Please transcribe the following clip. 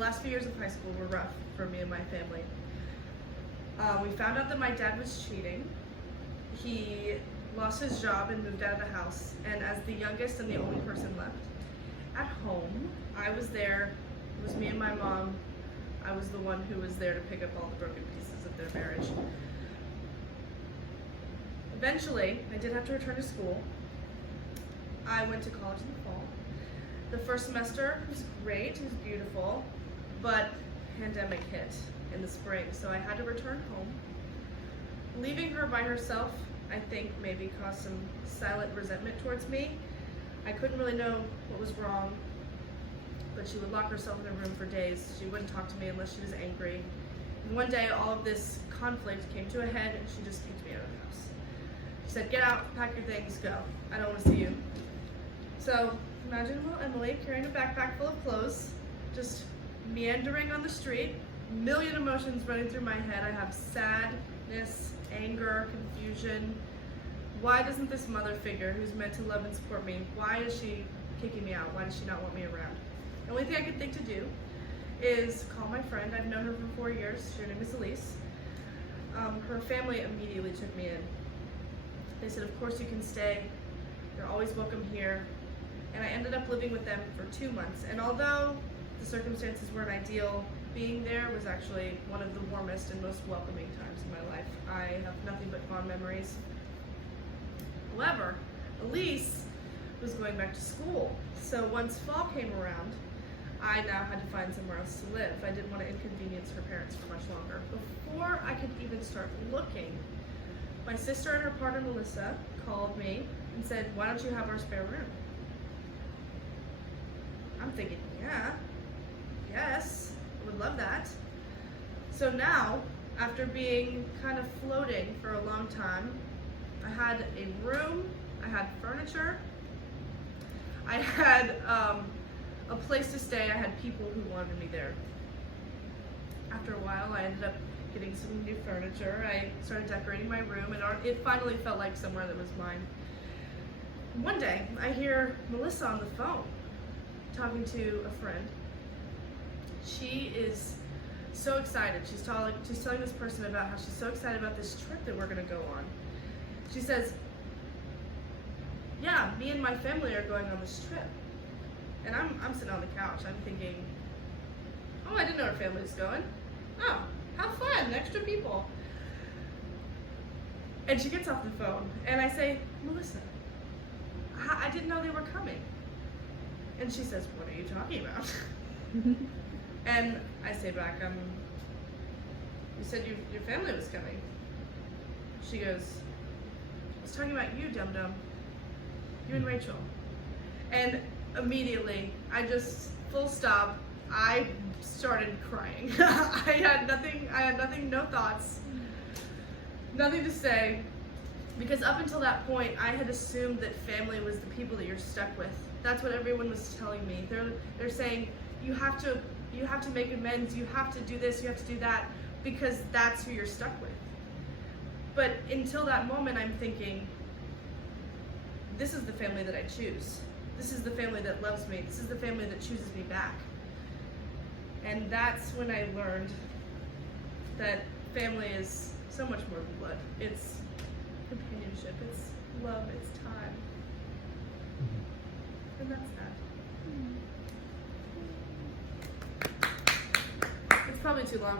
last few years of high school were rough for me and my family. We found out that my dad was cheating. He lost his job and moved out of the house, and as the youngest and the only person left at home, I was there. It was me and my mom. I was the one who was there to pick up all the broken pieces of their marriage. Eventually, I did have to return to school. I went to college in the fall. The first semester was great, it was beautiful, but pandemic hit in the spring, so I had to return home. Leaving her by herself, I think, maybe caused some silent resentment towards me. I couldn't really know what was wrong, but she would lock herself in a room for days. She wouldn't talk to me unless she was angry. And one day, all of this conflict came to a head, and she just kicked me out of the house. She said, "Get out, pack your things, go. I don't want to see you." So imagine little Emily carrying a backpack full of clothes, just meandering on the street, million emotions running through my head. I have sadness, anger, confusion. Why doesn't this mother figure who's meant to love and support me, why is she kicking me out? Why does she not want me around? The only thing I could think to do is call my friend. I've known her for 4 years. Her name is Elise. Her family immediately took me in. They said, "Of course you can stay. You're always welcome here." And I ended up living with them for 2 months. And although the circumstances weren't ideal, being there was actually one of the warmest and most welcoming times in my life. I have nothing but fond memories. However, Elise was going back to school. So once fall came around, I now had to find somewhere else to live. I didn't want to inconvenience her parents for much longer. Before I could even start looking, my sister and her partner Melissa called me and said, "Why don't you have our spare room?" I'm thinking, yes, I would love that. So now, after being kind of floating for a long time, I had a room, I had furniture, I had a place to stay, I had people who wanted me there. After a while, I ended up getting some new furniture. I started decorating my room, and it finally felt like somewhere that was mine. One day, I hear Melissa on the phone talking to a friend. She is so excited. She's telling this person about how she's so excited about this trip that we're gonna go on. She says, "Yeah, me and my family are going on this trip." And I'm sitting on the couch. I'm thinking, "Oh, I didn't know her family was going. Oh, how fun, extra people." And she gets off the phone, and I say, "Melissa, I didn't know they were coming." And she says, "What are you talking about?" And I say back, "You said your family was coming." She goes, "I was talking about you, dum-dum. You and Rachel." And immediately, I just, full stop, I started crying. I had nothing, no thoughts, nothing to say. Because up until that point, I had assumed that family was the people that you're stuck with. That's what everyone was telling me. They're saying, you have to make amends, you have to do this, you have to do that, because that's who you're stuck with. But until that moment, I'm thinking, this is the family that I choose. This is the family that loves me. This is the family that chooses me back. And that's when I learned that family is so much more than blood. It's companionship, it's love, it's time. And that's that. It's probably too long.